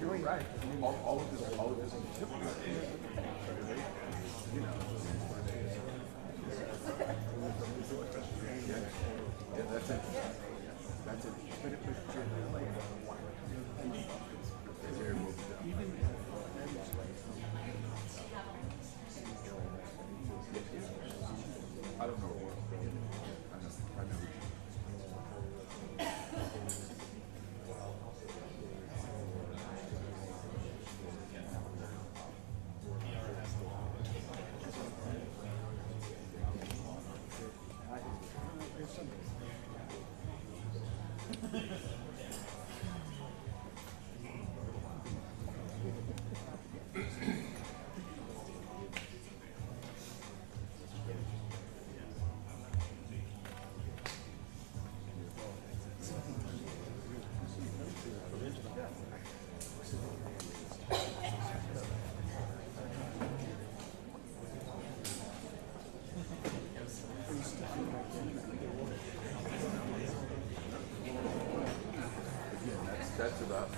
You're right. All of this, you know. Yeah, that's it. That's it. But it was even I don't know. I that's about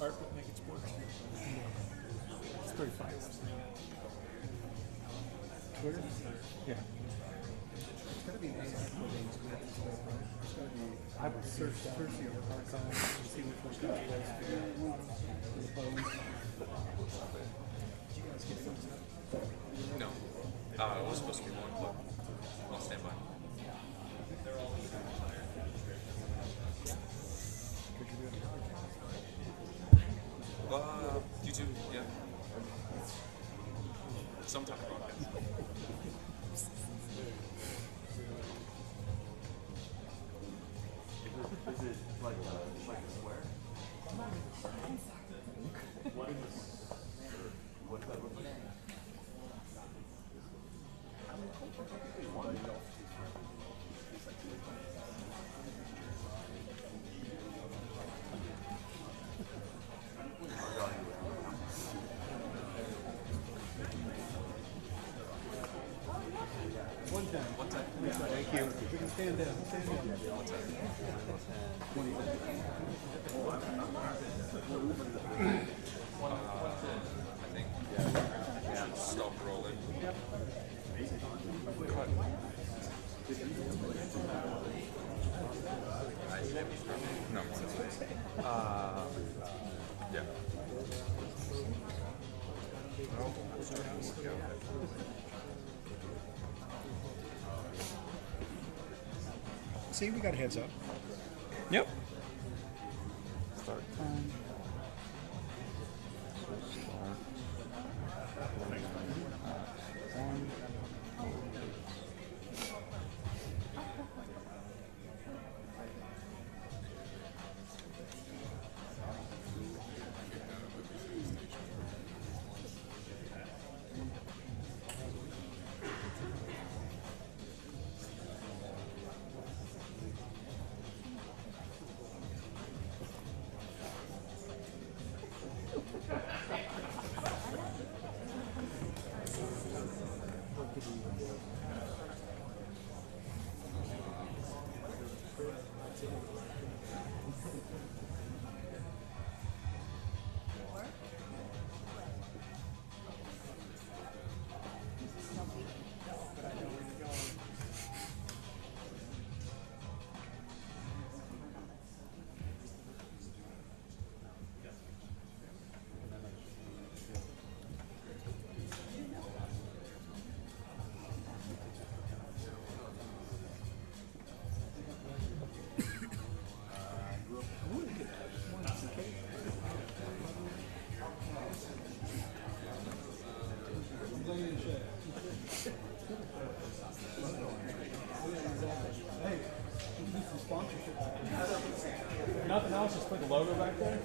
Art but make it sports. It's pretty fun. Twitter? Yeah. It's got to be an AI for these with stuff, right? It's got to be. I would Search the archive and see which one's got the most for the phones. Did you guys get those up? No. It was supposed to be one, but I'll stand by. YouTube, yeah. Sometime broadcast. Is it like a square? What's that look like? One time. Yeah, thank you. We can stand down. Stand down. I think. Should stop rolling. Cut. No. Yeah. See, we got heads up. Yep. Start time. So start. Nothing else, just put the logo back there.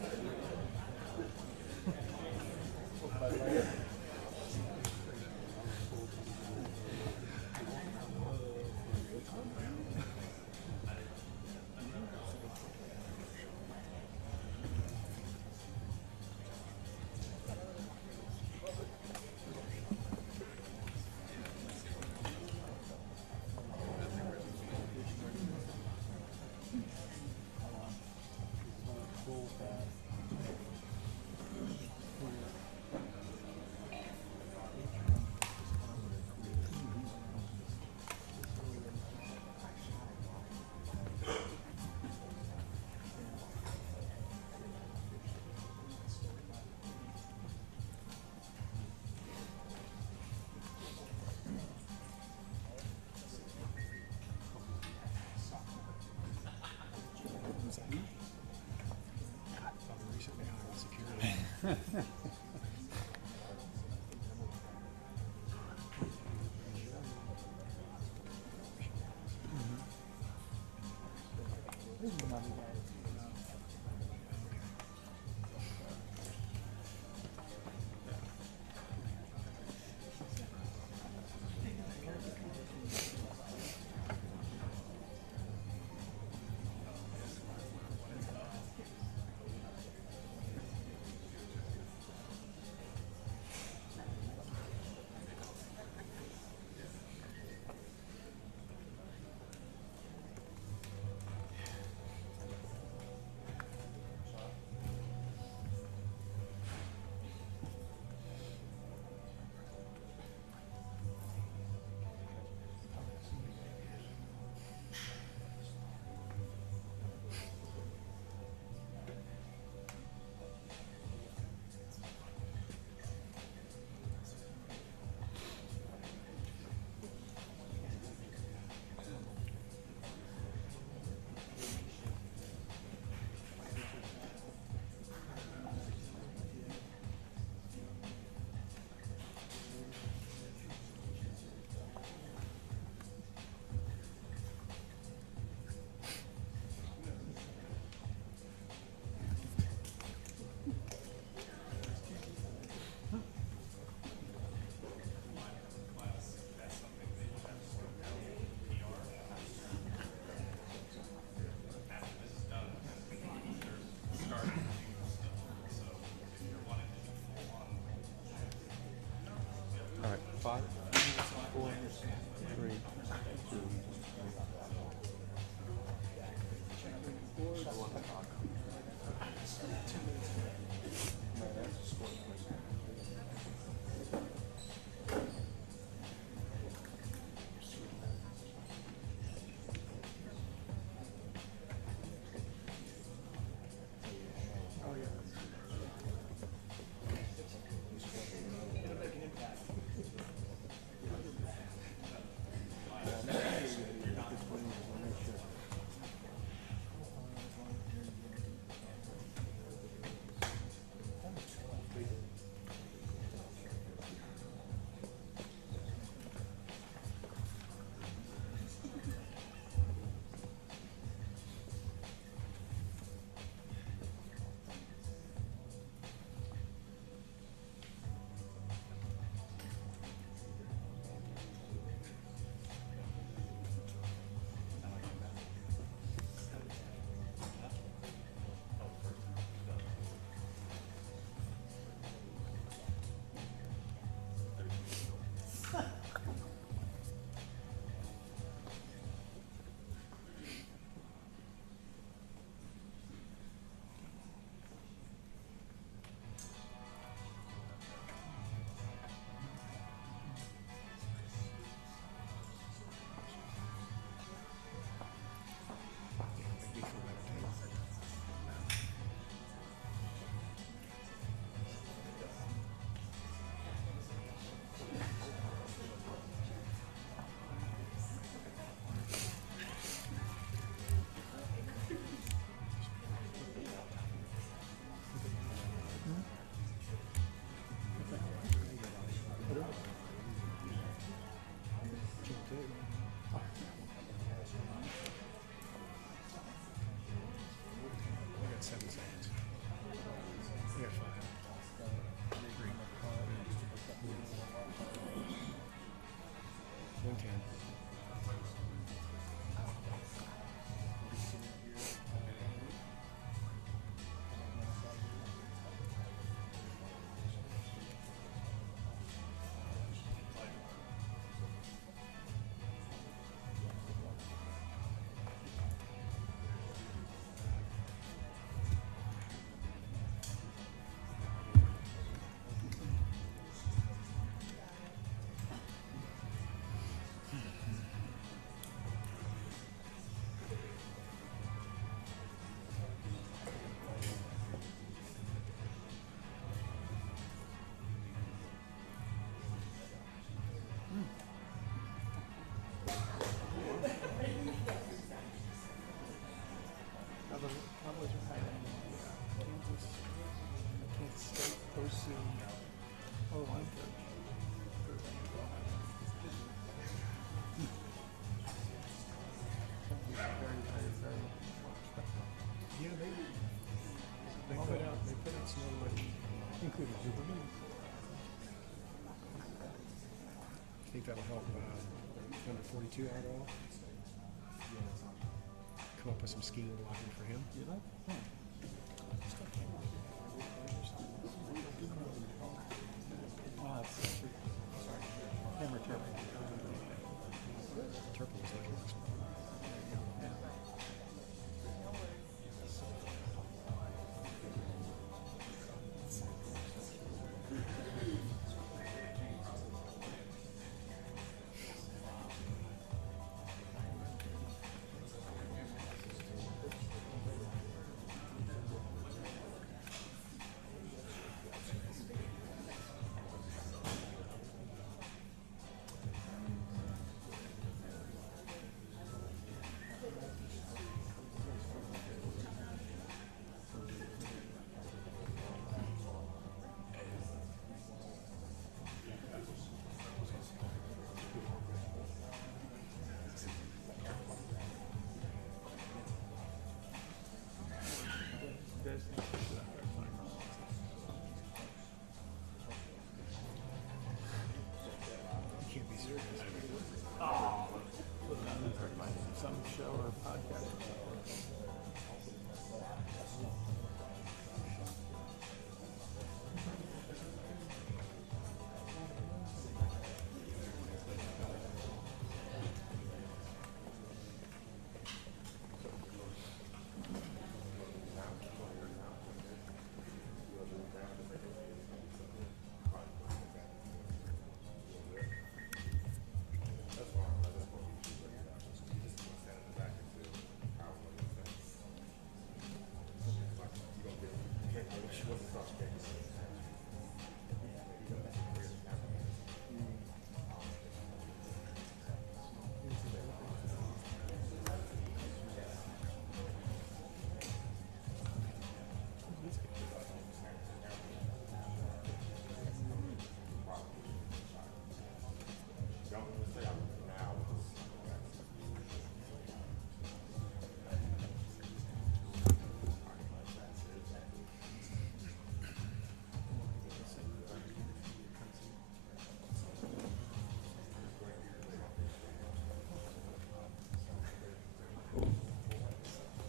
think that'll help under 42 Adderall. Come up with some scheme blocking for him. You know? Hammer Turple. Turple was like last one.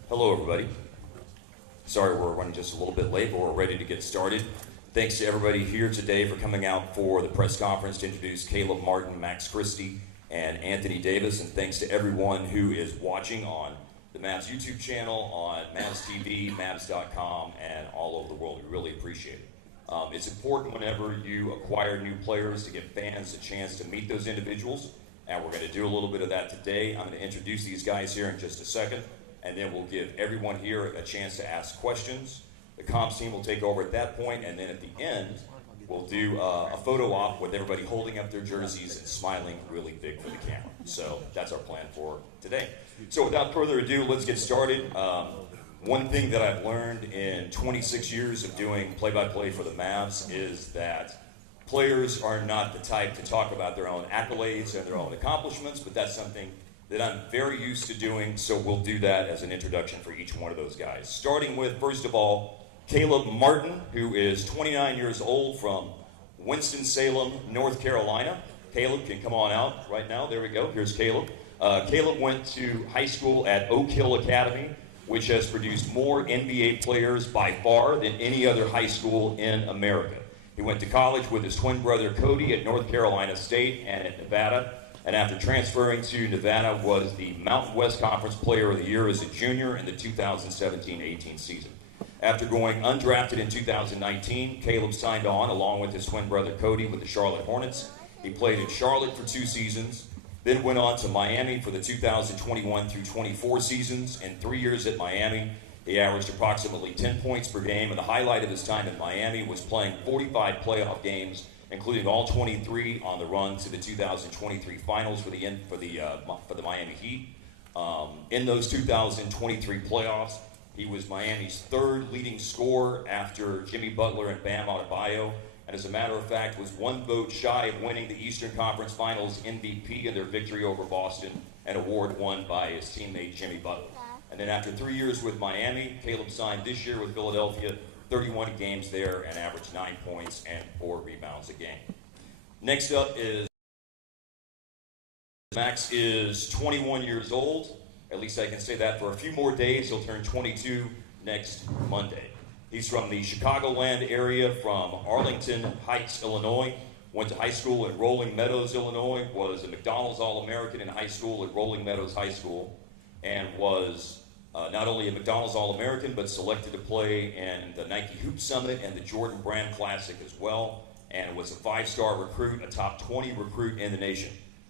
Hello, everybody. Sorry we're running just a little bit late, but we're ready to get started. Thanks to everybody here today for coming out for the press conference to introduce Caleb Martin, Max Christie, and Anthony Davis. And thanks to everyone who is watching on the Mavs YouTube channel, on Mavs TV, Mavs.com, and all over the world. We really appreciate it. It's important whenever you acquire new players to give fans a chance to meet those individuals. And we're going to do a little bit of that today. I'm going to introduce these guys here in just a second. And then we'll give everyone here a chance to ask questions. The comms team will take over at that point, and then at the end, we'll do a photo op with everybody holding up their jerseys and smiling really big for the camera. So that's our plan for today. So without further ado, let's get started. One thing that I've learned in 26 years of doing play-by-play for the Mavs is that players are not the type to talk about their own accolades and their own accomplishments, but that's something that I'm very used to doing, so we'll do that as an introduction for each one of those guys. Starting with, first of all, Caleb Martin, who is 29 years old from Winston-Salem, North Carolina. Caleb can come on out right now. There we go. Here's Caleb. Caleb went to high school at Oak Hill Academy, which has produced more NBA players by far than any other high school in America. He went to college with his twin brother Cody at North Carolina State and at Nevada. And after transferring to Nevada, was the Mountain West Conference Player of the Year as a junior in the 2017-18 season. After going undrafted in 2019, Caleb signed on along with his twin brother Cody with the Charlotte Hornets. He played in Charlotte for 2 seasons, then went on to Miami for the 2021 through 24 seasons. In 3 years at Miami, he averaged approximately 10 points per game, and the highlight of his time in Miami was playing 45 playoff games, including all 23 on the run to the 2023 finals for the Miami Heat. In those 2023 playoffs, he was Miami's 3rd leading scorer after Jimmy Butler and Bam Adebayo, and as a matter of fact, was 1 vote shy of winning the Eastern Conference Finals MVP in their victory over Boston, an award won by his teammate Jimmy Butler. And then after 3 years with Miami, Caleb signed this year with Philadelphia, 31 games there, and averaged 9 points and 4 rebounds a game. Next up is Max is 21 years old. At least I can say that for a few more days. He'll turn 22 next Monday. He's from the Chicagoland area, from Arlington Heights, Illinois. Went to high school at Rolling Meadows, Illinois. Was a McDonald's All-American in high school at Rolling Meadows High School. And was not only a McDonald's All-American, but selected to play in the Nike Hoop Summit and the Jordan Brand Classic as well. And was a 5-star recruit, a top 20 recruit in the nation.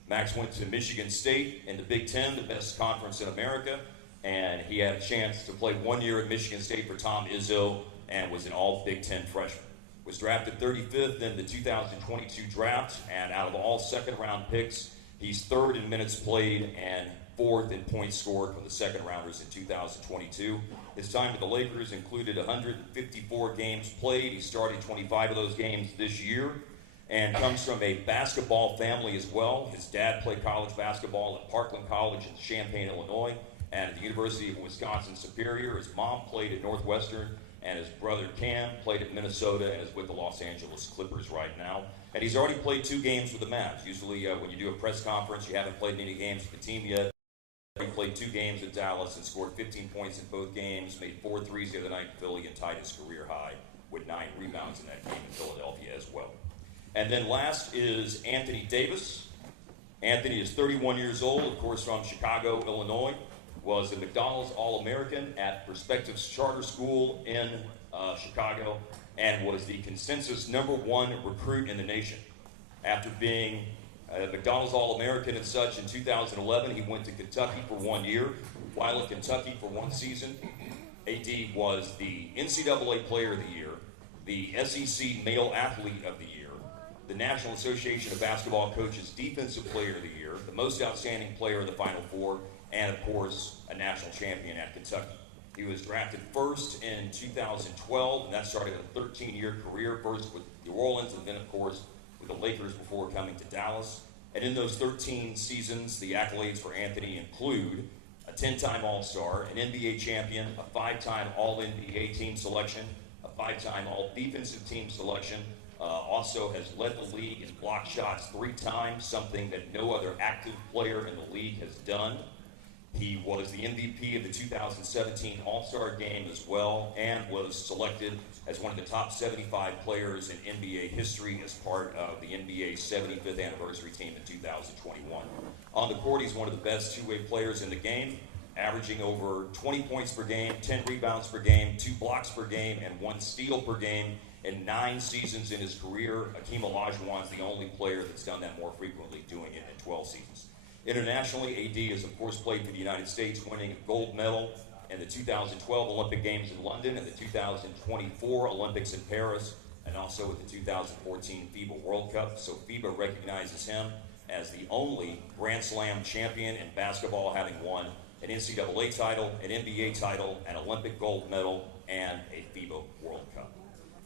Max went to Michigan State in the Big Ten, the best conference in America, and he had a chance to play 1 year at Michigan State for Tom Izzo and was an all Big Ten freshman. Was drafted 35th in the 2022 draft, and out of all second-round picks, he's 3rd in minutes played and 4th in points scored from the second-rounders in 2022. His time with the Lakers included 154 games played. He started 25 of those games this year, and comes from a basketball family as well. His dad played college basketball at Parkland College in Champaign, Illinois, and at the University of Wisconsin-Superior. His mom played at Northwestern, and his brother Cam played at Minnesota and is with the Los Angeles Clippers right now. And he's already played 2 games with the Mavs. Usually when you do a press conference, you haven't played any games with the team yet. He played 2 games at Dallas and scored 15 points in both games, made 4 threes the other night in Philly, and tied his career high with 9 rebounds in that game in Philadelphia as well. And then last is Anthony Davis. Anthony is 31 years old, of course from Chicago, Illinois. Was a McDonald's All-American at Perspectives Charter School in Chicago, and was the consensus #1 recruit in the nation. After being a McDonald's All-American and such in 2011, he went to Kentucky for 1 year. While at Kentucky for 1 season, AD was the NCAA Player of the Year, the SEC Male Athlete of the Year, the National Association of Basketball Coaches Defensive Player of the Year, the most outstanding player in the Final Four, and of course, a national champion at Kentucky. He was drafted first in 2012, and that started a 13-year career, first with New Orleans and then, of course, with the Lakers before coming to Dallas. And in those 13 seasons, the accolades for Anthony include a 10-time All-Star, an NBA champion, a 5-time All-NBA team selection, a 5-time All-Defensive team selection, also has led the league in block shots 3 times, something that no other active player in the league has done. He was the MVP of the 2017 All-Star Game as well, and was selected as one of the top 75 players in NBA history as part of the NBA's 75th anniversary team in 2021. On the court, he's one of the best two-way players in the game, averaging over 20 points per game, 10 rebounds per game, 2 blocks per game, and 1 steal per game in 9 seasons in his career. Hakeem Olajuwon's the only player that's done that more frequently, doing it in 12 seasons. Internationally, AD has, of course, played for the United States, winning a gold medal in the 2012 Olympic Games in London and the 2024 Olympics in Paris, and also at the 2014 FIBA World Cup. So FIBA recognizes him as the only Grand Slam champion in basketball, having won an NCAA title, an NBA title, an Olympic gold medal, and a FIBA World Cup.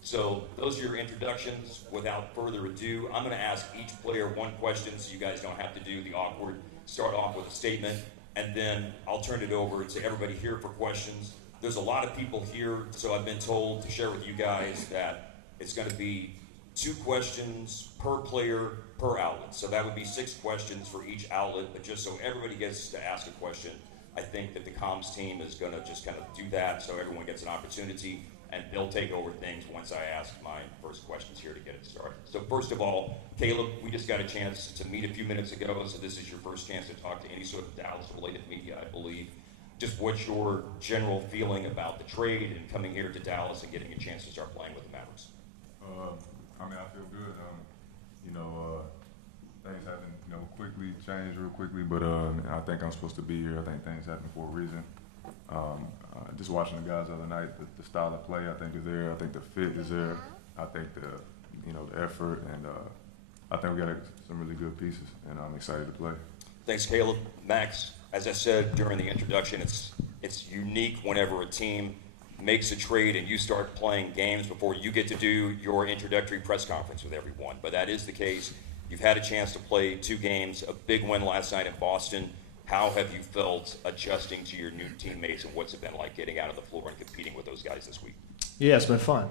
So those are your introductions. Without further ado, I'm going to ask each player 1 question so you guys don't have to do the awkward start off with a statement, and then I'll turn it over to everybody here for questions. There's a lot of people here, so I've been told to share with you guys that it's going to be 2 questions per player per outlet. So that would be 6 questions for each outlet, but just so everybody gets to ask a question, I think that the comms team is going to just kind of do that so everyone gets an opportunity, and they'll take over things once I ask my first questions here to get it started. So first of all, Caleb, we just got a chance to meet a few minutes ago, so this is your first chance to talk to any sort of Dallas-related media, I believe. Just what's your general feeling about the trade and coming here to Dallas and getting a chance to start playing with the Mavericks? I mean, I feel good. Things haven't, quickly changed real quickly, but I think I'm supposed to be here. I think things happen for a reason. Just watching the guys the other night, the style of play I think is there. I think the fit is there. I think the effort, and I think we got some really good pieces, and I'm excited to play. Thanks, Caleb. Max, as I said during the introduction, it's unique whenever a team makes a trade and you start playing games before you get to do your introductory press conference with everyone. But that is the case. You've had a chance to play 2 games, a big win last night in Boston. How have you felt adjusting to your new teammates, and what's it been like getting out on the floor and competing with those guys this week? Yeah, it's been fun.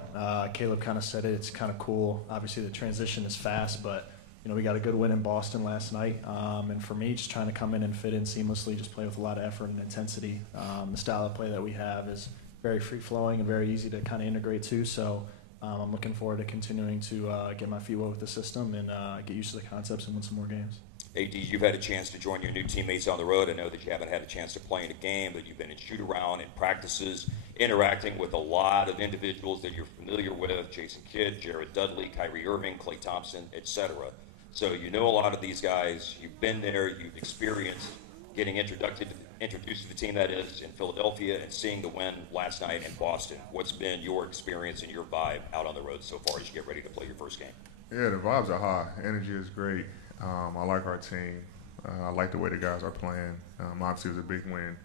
Caleb kind of said it. It's kind of cool. Obviously, the transition is fast, but we got a good win in Boston last night. And for me, just trying to come in and fit in seamlessly, just play with a lot of effort and intensity. The style of play that we have is very free-flowing and very easy to kind of integrate to. So I'm looking forward to continuing to get my feet wet with the system and get used to the concepts and win some more games. AD, you've had a chance to join your new teammates on the road. I know that you haven't had a chance to play in a game, but you've been in shoot-around and practices, interacting with a lot of individuals that you're familiar with, Jason Kidd, Jared Dudley, Kyrie Irving, Klay Thompson, etc. So you know a lot of these guys. You've been there. You've experienced getting introduced to the team, that is, in Philadelphia, and seeing the win last night in Boston. What's been your experience and your vibe out on the road so far as you get ready to play your first game? Yeah, the vibes are high. Energy is great. I like our team. I like the way the guys are playing. Obviously, it was a big win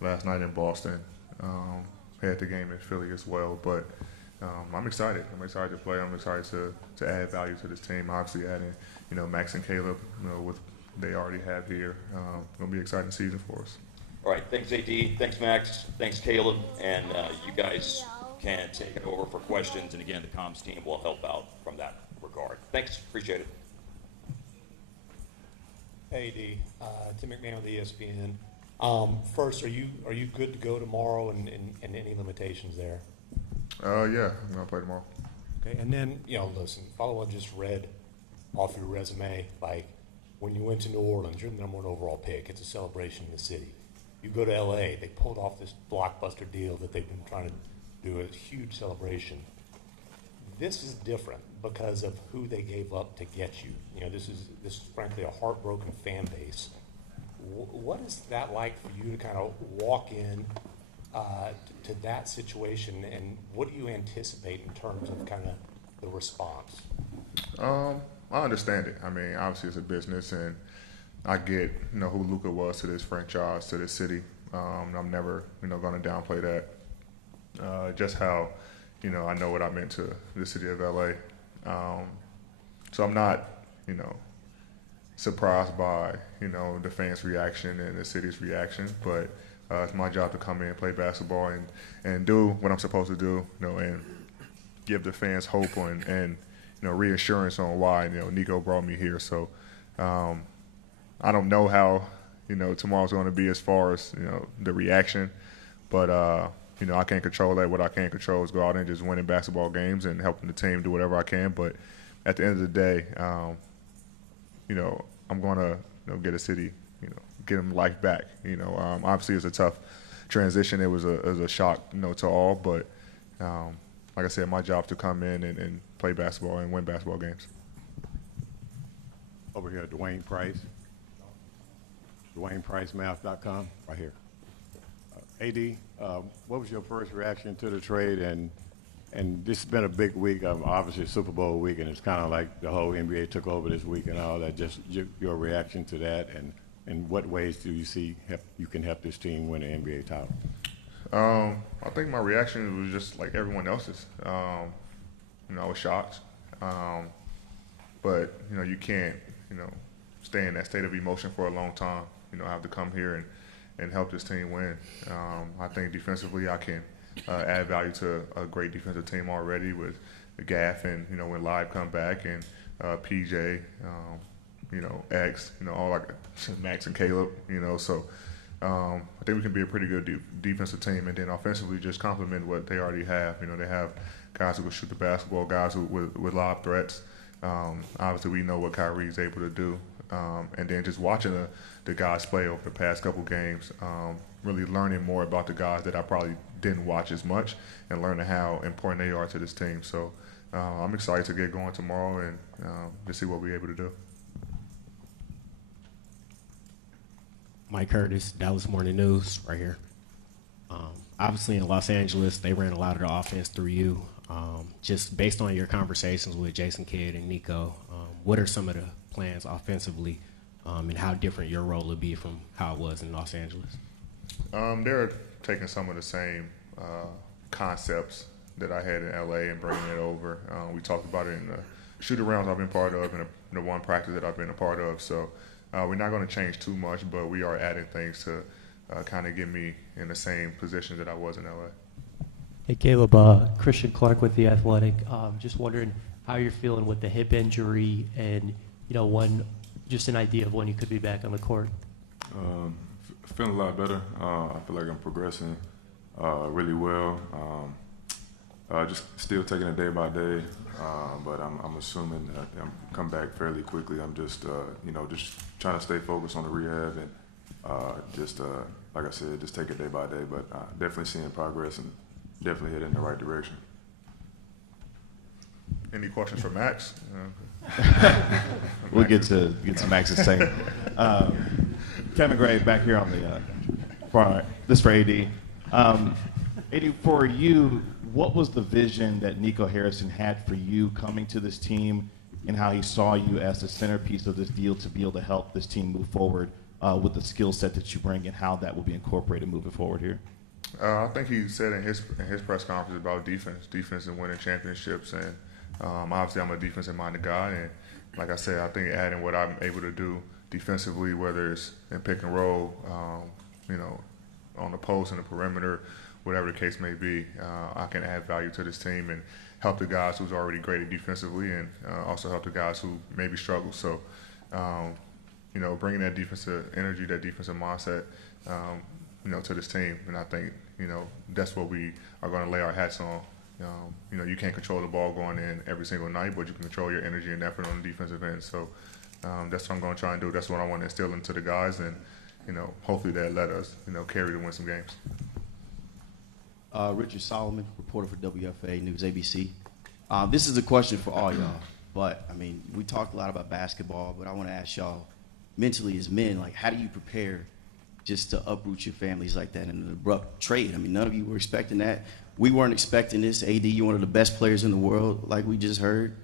last night in Boston. Had the game in Philly as well, but I'm excited. I'm excited to play. I'm excited to add value to this team. Obviously, adding Max and Caleb, with they already have here. Gonna be an exciting season for us. All right, thanks AD, thanks Max, thanks Caleb, and you guys can take it over for questions. And again, the comms team will help out from that regard. Thanks, appreciate it. Hey, Tim McMahon with ESPN. First, are you good to go tomorrow, and any limitations there? Yeah, I'm gonna play tomorrow. Okay, and then listen, follow what I just read off your resume. Like when you went to New Orleans, you're the #1 overall pick. It's a celebration in the city. You go to LA, they pulled off this blockbuster deal that they've been trying to do a huge celebration. This is different because of who they gave up to get you. This is frankly a heartbroken fan base. What is that like for you to kind of walk in to that situation, and what do you anticipate in terms of kind of the response? I understand it. I mean, obviously it's a business, and I get who Luka was to this franchise, to this city. I'm never going to downplay that. Just how I know what I meant to the city of LA. So I'm not surprised by the fans' reaction and the city's reaction, but it's my job to come in, play basketball, and do what I'm supposed to do, and give the fans hope and reassurance on why Nico brought me here. So I don't know how tomorrow's going to be as far as the reaction, but I can't control that. What I can control is go out and just winning basketball games and helping the team do whatever I can. But at the end of the day, I'm going to get a city, get them life back. Obviously it's a tough transition. It was a shock, to all. But like I said, my job is to come in and play basketball and win basketball games. Over here, Dwayne Price. DwaynePriceMath.com, right here. AD, what was your first reaction to the trade? And this has been a big week, obviously Super Bowl week, and it's kind of like the whole NBA took over this week and all that. Just your reaction to that, and in what ways do you see you can help this team win an NBA title? I think my reaction was just like everyone else's. I was shocked, but you can't stay in that state of emotion for a long time. I have to come here and help this team win. I think defensively I can add value to a great defensive team already with Gaff and when Live come back and PJ, X, all like Max and Caleb. So I think we can be a pretty good defensive team, and then offensively just complement what they already have. They have guys who can shoot the basketball, guys with live threats. Obviously we know what Kyrie's able to do. And then just watching the guys play over the past couple games, really learning more about the guys that I probably didn't watch as much, and learning how important they are to this team. So I'm excited to get going tomorrow and to see what we're able to do. Mike Curtis, Dallas Morning News, right here. Obviously in Los Angeles, they ran a lot of the offense through you. Just based on your conversations with Jason Kidd and Nico, what are some of the plans offensively, and how different your role would be from how it was in Los Angeles? They're taking some of the same concepts that I had in LA and bringing it over. We talked about it in the shoot-arounds I've been part of and the one practice that I've been a part of. So we're not going to change too much, but we are adding things to kind of get me in the same position that I was in LA. Hey, Caleb, Christian Clark with The Athletic. Just wondering how you're feeling with the hip injury, and just an idea of when you could be back on the court? Feeling a lot better. I feel like I'm progressing really well. Just still taking it day by day, but I'm assuming that I'm come back fairly quickly. I'm just just trying to stay focused on the rehab and like I said, just take it day by day. But definitely seeing progress and definitely heading in the right direction. Any questions for Max? We'll get to Max's take. Kevin Gray back here on the this for AD. AD, for you, what was the vision that Nico Harrison had for you coming to this team, and how he saw you as the centerpiece of this deal to be able to help this team move forward with the skill set that you bring, and how that will be incorporated moving forward here? I think he said in his press conference about defense and winning championships, and obviously I'm a defensive-minded guy, and like I said, I think adding what I'm able to do defensively, whether it's in pick and roll, on the post and the perimeter, whatever the case may be, I can add value to this team and help the guys who's already great defensively, and also help the guys who maybe struggle. So, bringing that defensive energy, that defensive mindset, to this team, and I think that's what we are going to lay our hats on. You can't control the ball going in every single night, but you can control your energy and effort on the defensive end. So that's what I'm going to try and do. That's what I want to instill into the guys, and hopefully that let us carry to win some games. Richard Solomon, reporter for WFA News ABC. This is a question for all y'all, but I mean, we talked a lot about basketball, but I want to ask y'all, mentally as men, like, how do you prepare just to uproot your families like that in an abrupt trade? I mean, none of you were expecting that. We weren't expecting this. AD, you're one of the best players in the world, like we just heard.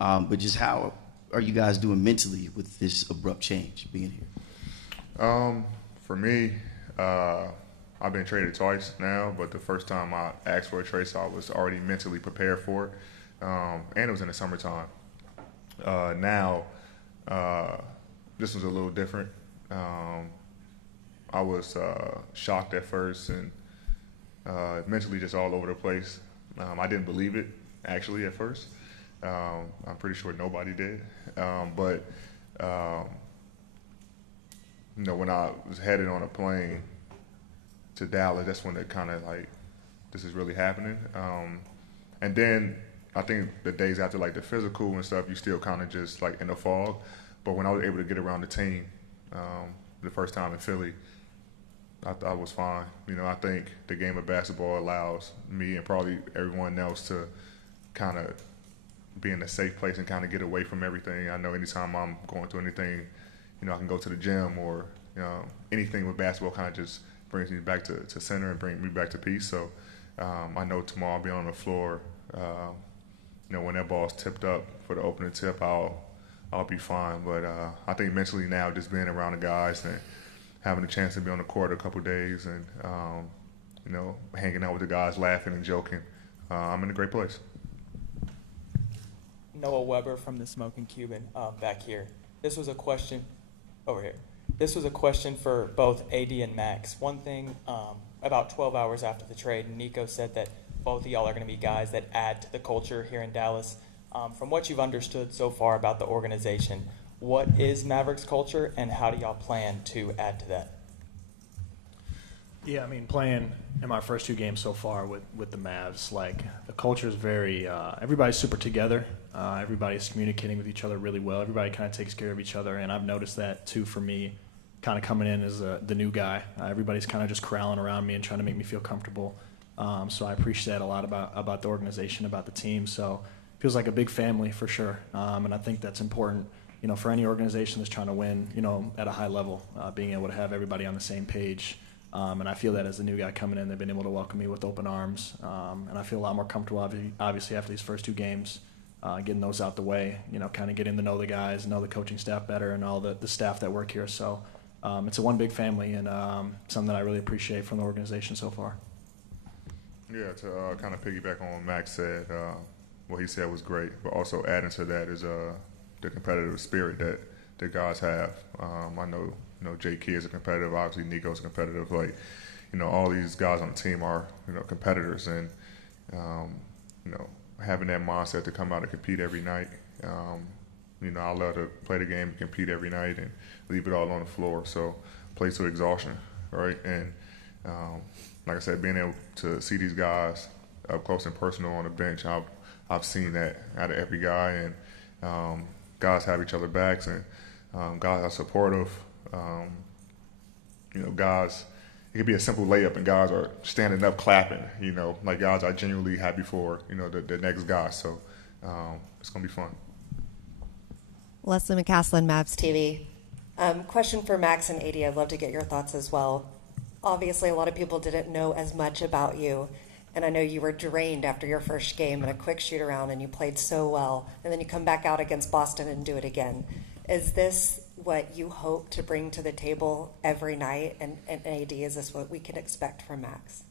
But just how are you guys doing mentally with this abrupt change being here? For me, I've been traded twice now, but the first time I asked for a trade, so I was already mentally prepared for it. And it was in the summertime. Now, this was a little different. I was shocked at first and mentally just all over the place. I didn't believe it, actually, at first. I'm pretty sure nobody did. But when I was headed on a plane to Dallas, that's when it kind of like, this is really happening. And then I think the days after, like the physical and stuff, you still kind of just like in a fog. But when I was able to get around the team the first time in Philly, I was fine. I think the game of basketball allows me and probably everyone else to kind of be in a safe place and kind of get away from everything. I know anytime I'm going through anything, I can go to the gym or anything with basketball kind of just brings me back to center and brings me back to peace. So I know tomorrow I'll be on the floor. When that ball's tipped up for the opening tip, I'll be fine. But I think mentally now, just being around the guys and having a chance to be on the court a couple days and hanging out with the guys, laughing and joking, I'm in a great place. Noah Weber from the Smoking Cuban back here. This was a question over here. This was a question for both AD and Max. One thing, about 12 hours after the trade, Nico said that both of y'all are going to be guys that add to the culture here in Dallas. From what you've understood so far about the organization, what is Mavericks culture, and how do y'all plan to add to that? Yeah, I mean, playing in my first two games so far with the Mavs, like, the culture is very, everybody's super together. Everybody's communicating with each other really well. Everybody kind of takes care of each other, and I've noticed that too for me, kind of coming in as the new guy. Everybody's kind of just corralling around me and trying to make me feel comfortable. So I appreciate that a lot about the organization, about the team. So it feels like a big family for sure, and I think that's important, for any organization that's trying to win, at a high level, being able to have everybody on the same page. And I feel that as the new guy coming in, they've been able to welcome me with open arms, and I feel a lot more comfortable, obviously, after these first two games, getting those out the way, kind of getting to know the guys, know the coaching staff better, and all the staff that work here. So it's a one big family, and something that I really appreciate from the organization so far. Yeah, to kind of piggyback on what Max said, what he said was great, but also adding to that is the competitive spirit that the guys have. I know, J.K. is a competitive, obviously Nico's competitive. Like, all these guys on the team are, competitors, and having that mindset to come out and compete every night, I love to play the game and compete every night and leave it all on the floor. So play to exhaustion, right? And like I said, being able to see these guys up close and personal on the bench, I've seen that out of every guy, and guys have each other backs, and guys are supportive. Guys, it could be a simple layup, and guys are standing up clapping. Like guys are genuinely happy for the next guy. So it's gonna be fun. Leslie McCaslin, Mavs TV. Question for Max and AD. I'd love to get your thoughts as well. Obviously, a lot of people didn't know as much about you, and I know you were drained after your first game in a quick shoot around, and you played so well, and then you come back out against Boston and do it again. Is this what you hope to bring to the table every night? And AD, is this what we can expect from Max?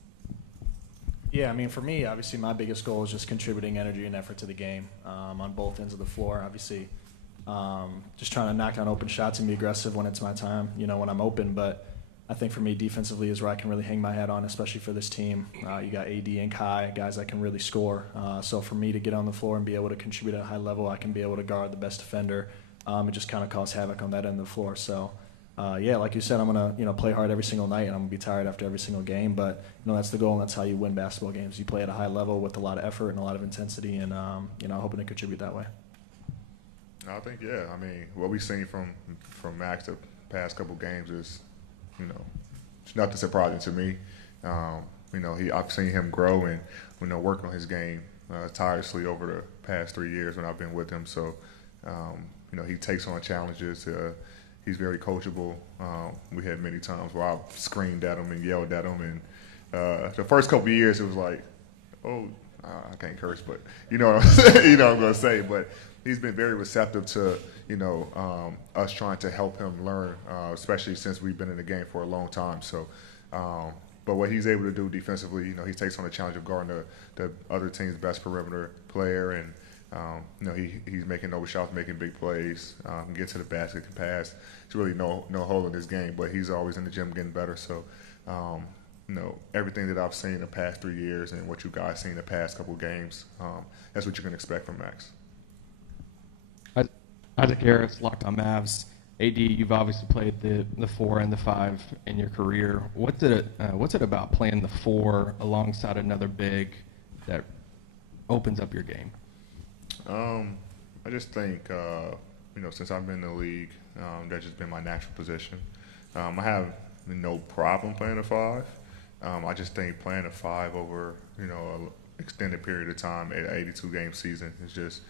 Yeah, I mean, for me, obviously, my biggest goal is just contributing energy and effort to the game on both ends of the floor. Obviously, just trying to knock down open shots and be aggressive when it's my time, when I'm open. But I think for me, defensively is where I can really hang my hat on, especially for this team. You got AD and Kai, guys that can really score. So for me to get on the floor and be able to contribute at a high level, I can be able to guard the best defender. It just kind of cause havoc on that end of the floor. So, like you said, I'm gonna play hard every single night, and I'm gonna be tired after every single game. But that's the goal, and that's how you win basketball games. You play at a high level with a lot of effort and a lot of intensity, and hoping to contribute that way. I think I mean, what we've seen from Max the past couple games is, it's nothing surprising to me. I've seen him grow and work on his game tirelessly over the past 3 years when I've been with him. So. He takes on challenges. He's very coachable. We had many times where I've screamed at him and yelled at him. And the first couple of years, it was like, I can't curse, but you know what I'm saying. You know what I'm going to say. But he's been very receptive to, us trying to help him learn, especially since we've been in the game for a long time. So, but what he's able to do defensively, he takes on the challenge of guarding the other team's best perimeter player, and he's making over shots, making big plays, get to the basket, can pass. There's really no hole in his game, but he's always in the gym getting better. So, everything that I've seen the past 3 years and what you guys seen the past couple of games, that's what you can expect from Max. Isaac Harris, Locked On Mavs. AD, you've obviously played the 4 and the 5 in your career. What's it about playing the 4 alongside another big that opens up your game? I just think, since I've been in the league, that's just been my natural position. I have no problem playing a 5. I just think playing a 5 over, an extended period of time, an 82-game season is just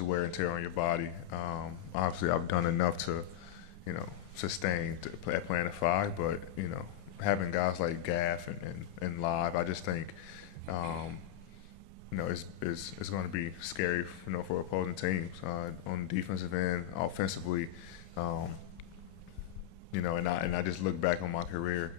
wear and tear on your body. Obviously, I've done enough to, sustain playing a 5, but, having guys like Gaff and Live, I just think, it's going to be scary, for opposing teams on the defensive end, offensively. And I just look back on my career,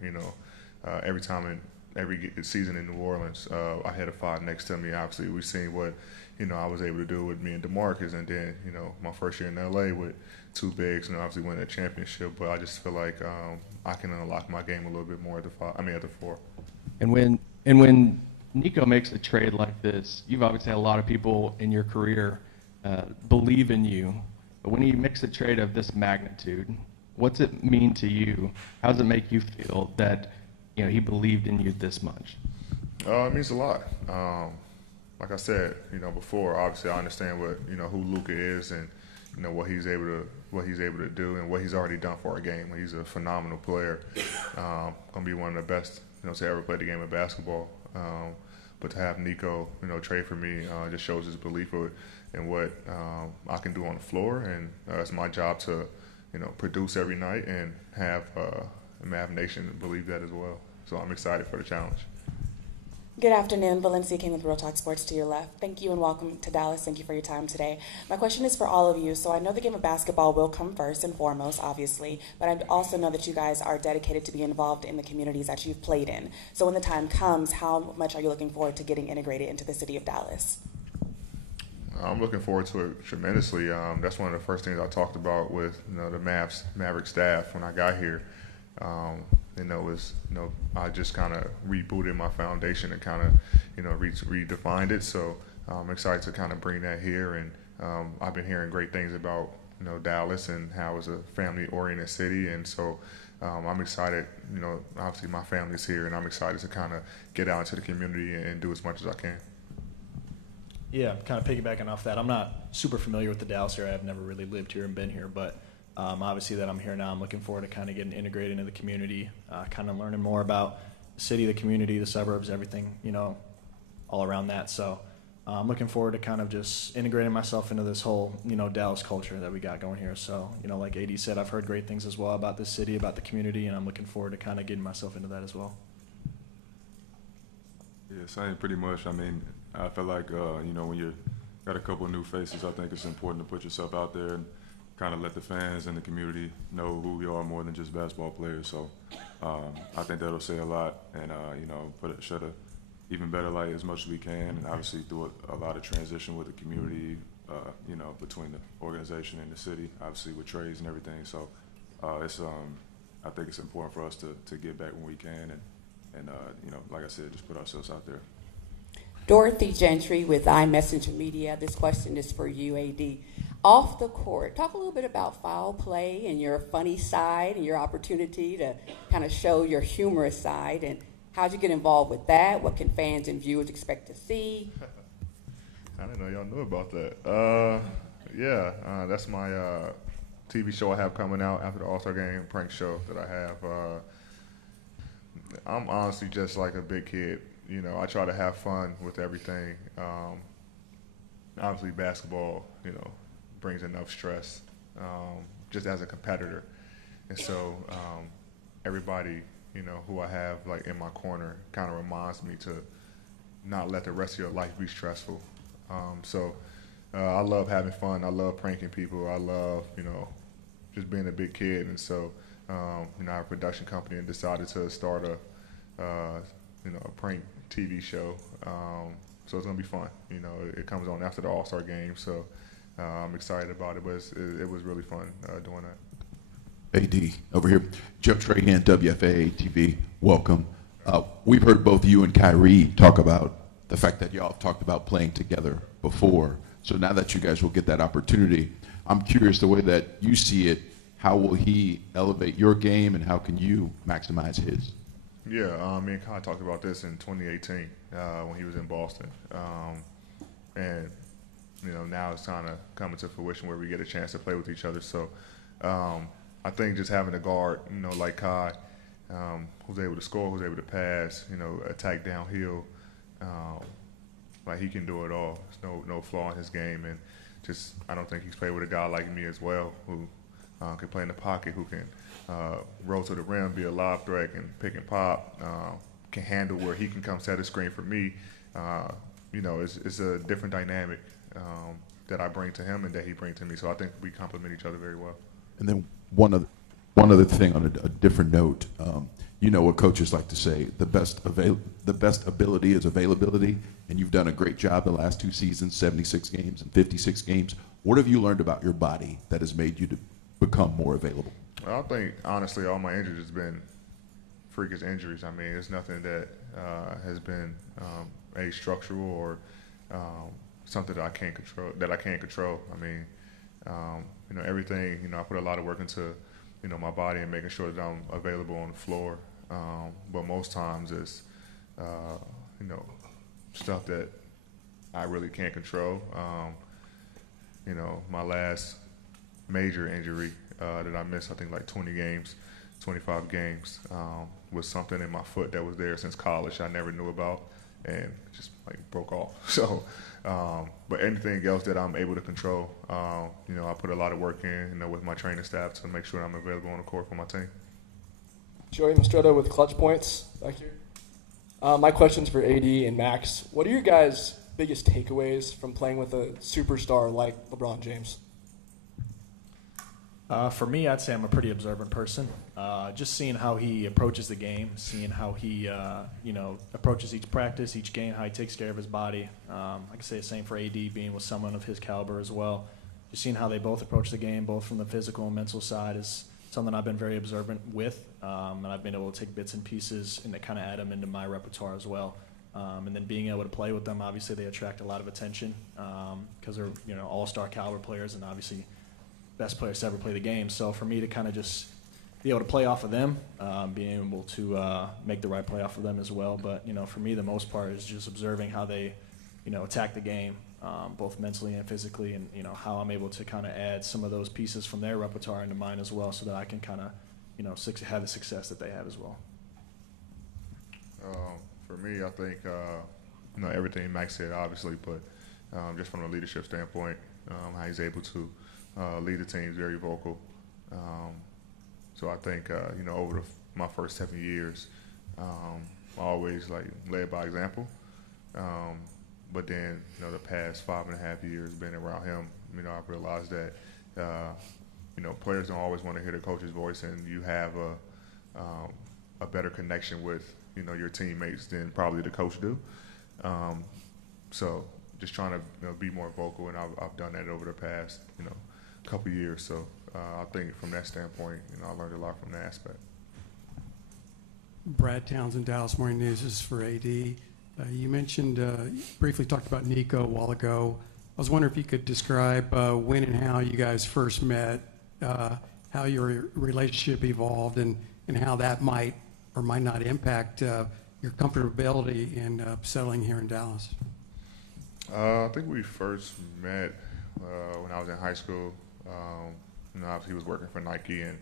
every time in every season in New Orleans, I had a 5 next to me. Obviously, we've seen what, I was able to do with me and DeMarcus, and then, my first year in LA with 2 bigs, and obviously winning a championship. But I just feel like I can unlock my game a little bit more at the 4. And when Nico makes a trade like this, you've obviously had a lot of people in your career believe in you. But when he makes a trade of this magnitude, what's it mean to you? How does it make you feel that he believed in you this much? It means a lot. Like I said, before, obviously I understand what who Luka is and what he's able to do and what he's already done for our game. He's a phenomenal player. Gonna be one of the best to ever play the game of basketball. But to have Nico trade for me just shows his belief in what I can do on the floor, and it's my job to produce every night and have Mav Nation believe that as well. So I'm excited for the challenge. Good afternoon. Valencia King with Real Talk Sports to your left. Thank you and welcome to Dallas. Thank you for your time today. My question is for all of you. So I know the game of basketball will come first and foremost, obviously, but I also know that you guys are dedicated to be involved in the communities that you've played in. So when the time comes, how much are you looking forward to getting integrated into the city of Dallas? I'm looking forward to it tremendously. That's one of the first things I talked about with the Mavericks staff when I got here. I just kind of rebooted my foundation and kind of, redefined it. So I'm excited to kind of bring that here and I've been hearing great things about Dallas and how it's a family-oriented city, and so I'm excited. Obviously my family's here, and I'm excited to kind of get out into the community and do as much as I can. Yeah, kind of piggybacking off that, I'm not super familiar with the Dallas area. I've never really lived here and been here, but obviously that I'm here now, I'm looking forward to kind of getting integrated into the community, kind of learning more about the city, the community, the suburbs, everything, all around that. So I'm looking forward to kind of just integrating myself into this whole, Dallas culture that we got going here. So, like AD said, I've heard great things as well about this city, about the community, and I'm looking forward to kind of getting myself into that as well. Yeah, same pretty much. I mean, I feel like, when you got a couple of new faces, I think it's important to put yourself out there and kind of let the fans and the community know who you are more than just basketball players. So I think that'll say a lot, and, shed a even better light as much as we can, and obviously through a lot of transition with the community, between the organization and the city, obviously with trades and everything. So I think it's important for us to get back when we can, and like I said, just put ourselves out there. Dorothy Gentry with iMessenger Media. This question is for you, AD. Off the court, talk a little bit about foul play and your funny side and your opportunity to kind of show your humorous side, and how'd you get involved with that? What can fans and viewers expect to see? I didn't know y'all knew about that. That's my TV show I have coming out after the All-Star Game, prank show that I have. I'm honestly just like a big kid. I try to have fun with everything. Obviously basketball, brings enough stress just as a competitor. And so everybody, who I have like in my corner kind of reminds me to not let the rest of your life be stressful. I love having fun. I love pranking people. I love, just being a big kid. And so, I have a production company and decided to start a prank TV show. So it's gonna be fun. It comes on after the All-Star Game. So I'm excited about it, but it was really fun doing that. AD over here. Joe Trahan, WFAA TV, welcome. We've heard both you and Kyrie talk about the fact that y'all have talked about playing together before. So now that you guys will get that opportunity, I'm curious the way that you see it, how will he elevate your game and how can you maximize his? Yeah, me and Kai talked about this in 2018 when he was in Boston. And, now it's kind of coming to fruition where we get a chance to play with each other. So I think just having a guard, like Kai, who's able to score, who's able to pass, attack downhill, like he can do it all. There's no flaw in his game, and just I don't think he's played with a guy like me as well, who can play in the pocket, who can roll to the rim, be a lob threat, and pick and pop, can handle where he can come set a screen for me. It's a different dynamic that I bring to him and that he brings to me. So I think we complement each other very well. And then one other thing on a different note, what coaches like to say, the best ability is availability, and you've done a great job the last 2 seasons, 76 games and 56 games. What have you learned about your body that has made you to become more available? I think, honestly, all my injuries has been freakish injuries. I mean, it's nothing that has been structural or something that I can't control. I mean, everything, I put a lot of work into, my body and making sure that I'm available on the floor. But most times it's, stuff that I really can't control. My last major injury that I missed, I think like 25 games, was something in my foot that was there since college I never knew about and just like broke off. So, but anything else that I'm able to control, I put a lot of work in, with my training staff to make sure I'm available on the court for my team. Joey Mastretta with Clutch Points back here. My question's for AD and Max. What are your guys' biggest takeaways from playing with a superstar like LeBron James? For me, I'd say I'm a pretty observant person. Just seeing how he approaches the game, seeing how he, approaches each practice, each game, how he takes care of his body. I can say the same for AD, being with someone of his caliber as well. Just seeing how they both approach the game, both from the physical and mental side, is something I've been very observant with, and I've been able to take bits and pieces and kind of add them into my repertoire as well. And then being able to play with them, obviously they attract a lot of attention because they're all-star caliber players and obviously best players to ever play the game. So for me to kind of just be able to play off of them, being able to make the right play off of them as well. But for me, the most part is just observing how they attack the game, both mentally and physically, and how I'm able to kind of add some of those pieces from their repertoire into mine as well, so that I can kind of have the success that they have as well. For me, I think everything Max said, obviously, but just from a leadership standpoint, how he's able to lead the team is very vocal. So I think over my first 7 years, I always led by example. But then the past 5.5 years being around him, I've realized that players don't always want to hear the coach's voice, and you have a better connection with your teammates than probably the coach do. So just trying to be more vocal, and I've done that over the past couple years. So I think from that standpoint, I learned a lot from that aspect. Brad Townsend, Dallas Morning News. This is for AD. You mentioned, briefly talked about Nico a while ago. I was wondering if you could describe when and how you guys first met, how your relationship evolved, and how that might or might not impact your comfortability in settling here in Dallas. I think we first met when I was in high school. Obviously he was working for Nike, and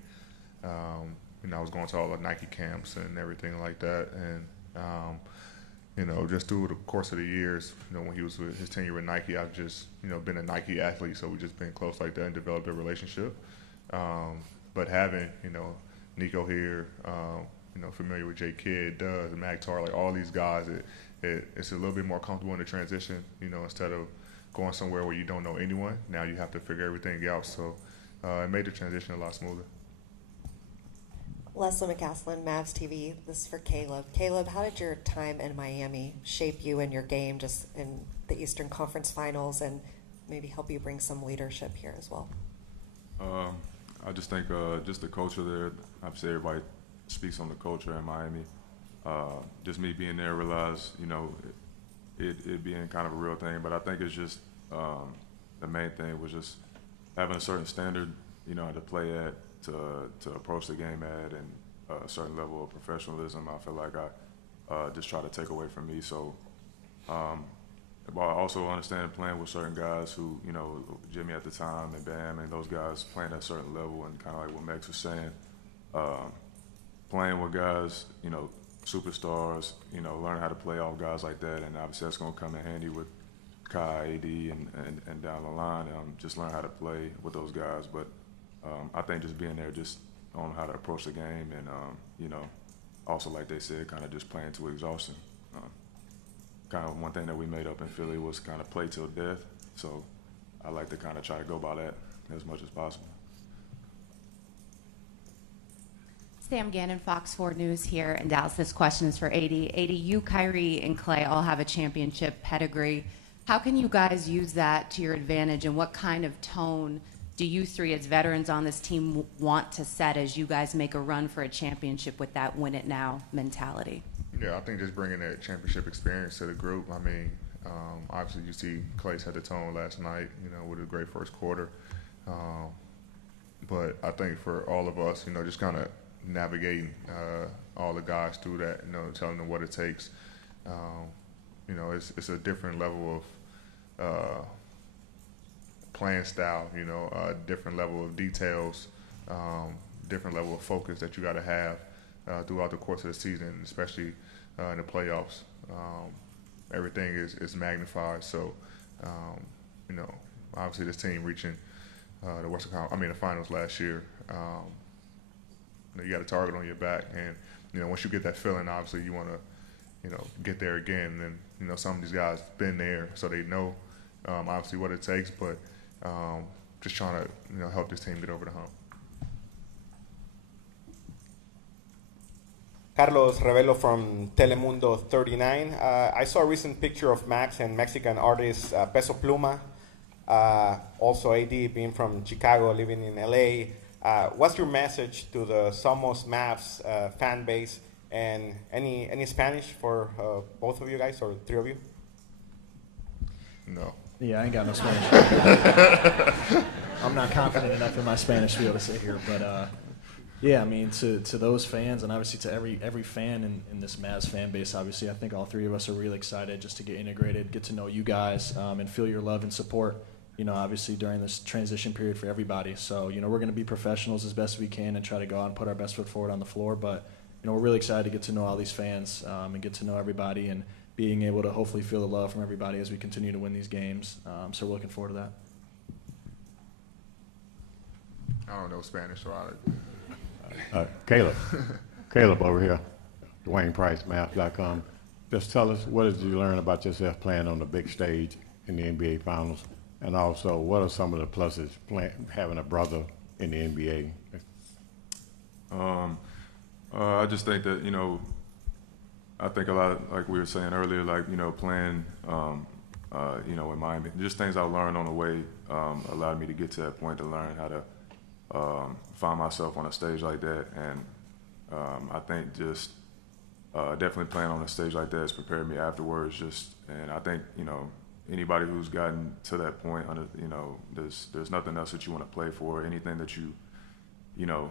I was going to all the Nike camps and everything like that. And just through the course of the years, when he was with his tenure with Nike, I've just been a Nike athlete, so we've just been close like that and developed a relationship. But having Nico here, familiar with J. Kidd, Doug, Mac Tar, all these guys, it's a little bit more comfortable in the transition. Instead of going somewhere where you don't know anyone, now you have to figure everything out. So it made the transition a lot smoother. Leslie McCaslin, Mavs TV. This is for Caleb. Caleb, how did your time in Miami shape you in your game, just in the Eastern Conference Finals, and maybe help you bring some leadership here as well? I just think just the culture there. Obviously, everybody speaks on the culture in Miami. Just me being there, realized it being kind of a real thing. But I think it's just the main thing was just having a certain standard, to play at, to approach the game at, and a certain level of professionalism. I feel like I just try to take away from me. So, but I also understand playing with certain guys who, Jimmy at the time and Bam and those guys playing at a certain level, and kind of like what Max was saying, playing with guys, superstars, learning how to play off guys like that, and obviously that's going to come in handy with Kai, AD, and down the line, just learn how to play with those guys. But I think just being there, just on how to approach the game, and also like they said, kind of just playing to exhaustion. Kind of one thing that we made up in Philly was kind of play till death. So I like to kind of try to go by that as much as possible. Sam Gannon, Fox 4 News here in Dallas. This question is for AD. AD, you, Kyrie, and Clay all have a championship pedigree. How can you guys use that to your advantage, and what kind of tone do you three as veterans on this team want to set as you guys make a run for a championship with that win it now mentality? Yeah, I think just bringing that championship experience to the group. I mean, obviously you see Clay set the tone last night, with a great first quarter. But I think for all of us, just kind of navigating all the guys through that, telling them what it takes. It's a different level of playing style, a different level of details, different level of focus that you got to have throughout the course of the season, especially in the playoffs. Everything is magnified. So, obviously this team reaching the finals last year. You got a target on your back, and once you get that feeling, obviously you want to, get there again. And some of these guys been there, so they know obviously what it takes. But just trying to help this team get over the hump. Carlos Revelo from Telemundo 39. I saw a recent picture of Max and Mexican artist Peso Pluma. Also AD being from Chicago, living in LA. What's your message to the Somos Mavs fan base, And any Spanish for both of you guys or three of you? No. Yeah, I ain't got no Spanish. I'm not confident enough in my Spanish to be able to sit here, but yeah, I mean, to those fans, and obviously to every fan in this Mavs fan base, obviously, I think all three of us are really excited just to get integrated, get to know you guys, and feel your love and support, obviously during this transition period for everybody. So, we're going to be professionals as best we can and try to go out and put our best foot forward on the floor, but, we're really excited to get to know all these fans and get to know everybody and being able to hopefully feel the love from everybody as we continue to win these games. So we're looking forward to that. I don't know Spanish, so Caleb over here, Dwayne Price, Math.com. Just tell us, what did you learn about yourself playing on the big stage in the NBA Finals? And also, what are some of the pluses having a brother in the NBA? I just think that, I think a lot, like we were saying earlier, like, playing, in Miami, just things I learned on the way allowed me to get to that point to learn how to find myself on a stage like that. And I think just definitely playing on a stage like that has prepared me afterwards. And I think, anybody who's gotten to that point, there's nothing else that you want to play for. Anything that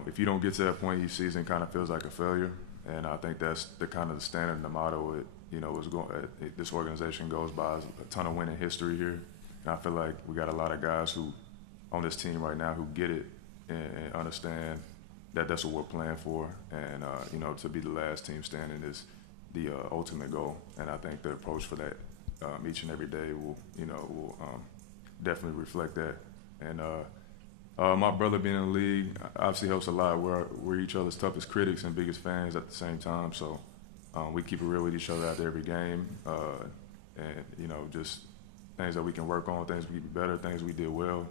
if you don't get to that point, each season kind of feels like a failure. And I think that's the kind of the standard and the motto this organization goes by. Is a ton of winning history here. And I feel like we got a lot of guys who on this team right now who get it and understand that that's what we're playing for. And, to be the last team standing is the ultimate goal. And I think the approach for that each and every day will definitely reflect that. And my brother being in the league obviously helps a lot. We're each other's toughest critics and biggest fans at the same time. So we keep it real with each other after every game. And, just things that we can work on, things we can be better, things we did well,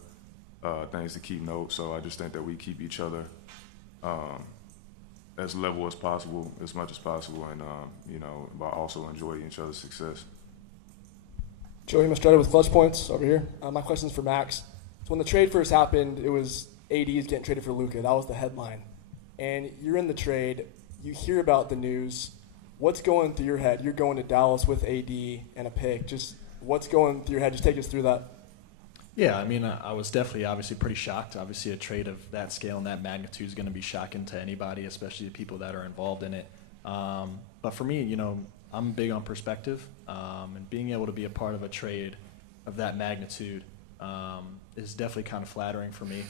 things to keep note. So I just think that we keep each other as level as possible, as much as possible, and, but also enjoy each other's success. Joey Mastretta with Clutch Points over here. My question's for Max. So when the trade first happened, it was AD's getting traded for Luka. That was the headline. And you're in the trade. You hear about the news. What's going through your head? You're going to Dallas with AD and a pick. Just what's going through your head? Just take us through that. Yeah, I mean, I was definitely obviously pretty shocked. Obviously, a trade of that scale and that magnitude is going to be shocking to anybody, especially the people that are involved in it. But for me, I'm big on perspective, and being able to be a part of a trade of that magnitude is definitely kind of flattering for me.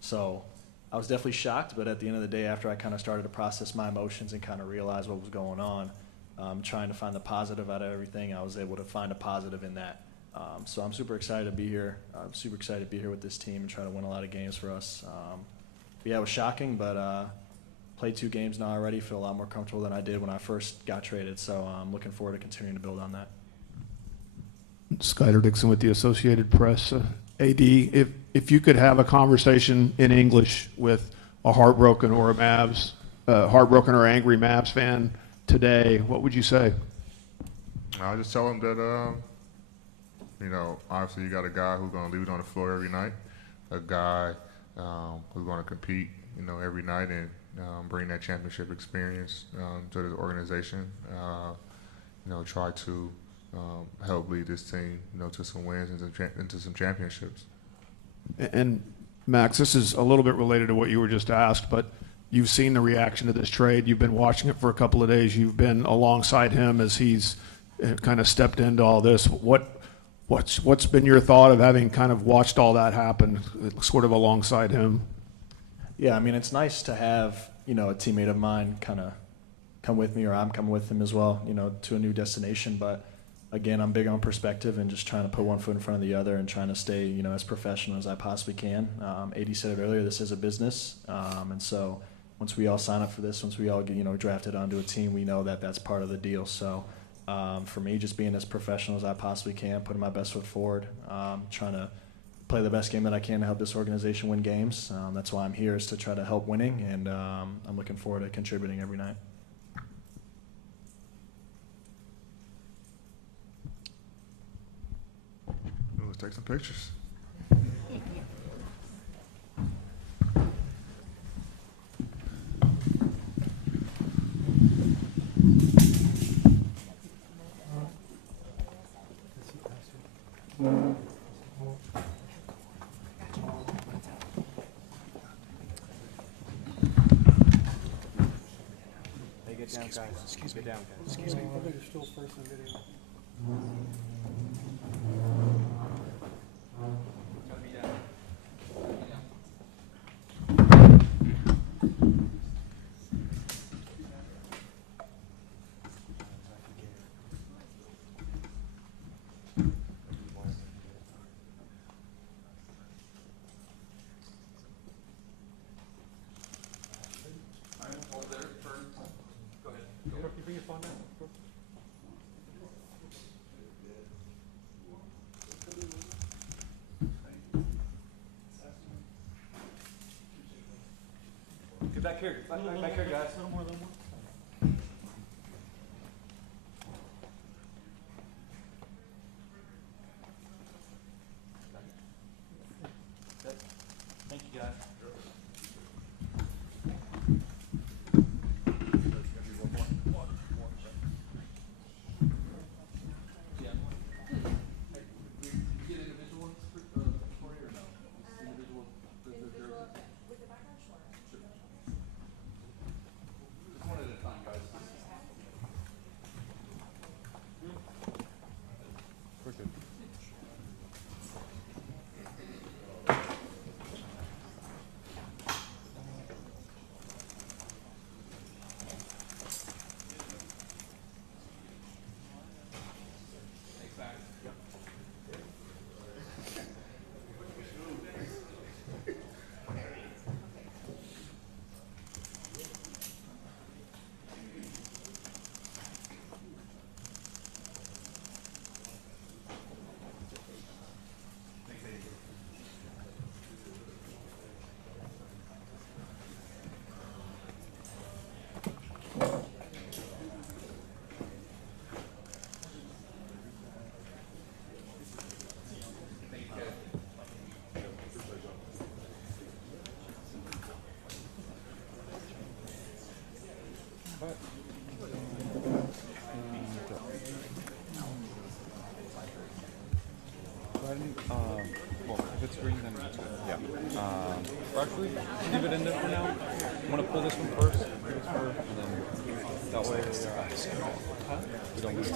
So I was definitely shocked, but at the end of the day, after I kind of started to process my emotions and kind of realize what was going on, trying to find the positive out of everything, I was able to find a positive in that. So I'm super excited to be here. I'm super excited to be here with this team and try to win a lot of games for us. Yeah, it was shocking, but played 2 games now already. Feel a lot more comfortable than I did when I first got traded. So I'm looking forward to continuing to build on that. Skyler Dixon with the Associated Press. AD, if you could have a conversation in English with a heartbroken or angry Mavs fan today, what would you say? I'll just tell them that, obviously you got a guy who's going to leave it on the floor every night, a guy who's going to compete, every night and bring that championship experience to the organization. Try to help lead this team, to some wins and into some championships. And Max, this is a little bit related to what you were just asked, but you've seen the reaction to this trade. You've been watching it for a couple of days. You've been alongside him as he's kind of stepped into all this. What's been your thought of having kind of watched all that happen, sort of alongside him? Yeah, I mean, it's nice to have, a teammate of mine kind of come with me, or I'm coming with him as well, to a new destination. But again, I'm big on perspective and just trying to put one foot in front of the other and trying to stay, as professional as I possibly can. AD said it earlier, this is a business. And so once we all sign up for this, once we all get, drafted onto a team, we know that that's part of the deal. So for me, just being as professional as I possibly can, putting my best foot forward, trying to play the best game that I can to help this organization win games. That's why I'm here, is to try to help winning, and I'm looking forward to contributing every night. Let's take some pictures. down, guys. Excuse me. Get down, guys. Excuse me. I think it's still first in video. Get back here. Back here, guys. No more. Thank you, guys. Well, if it's green, then yeah. Actually, leave it in there for now. I'm gonna pull this one first, and then that way we don't lose it.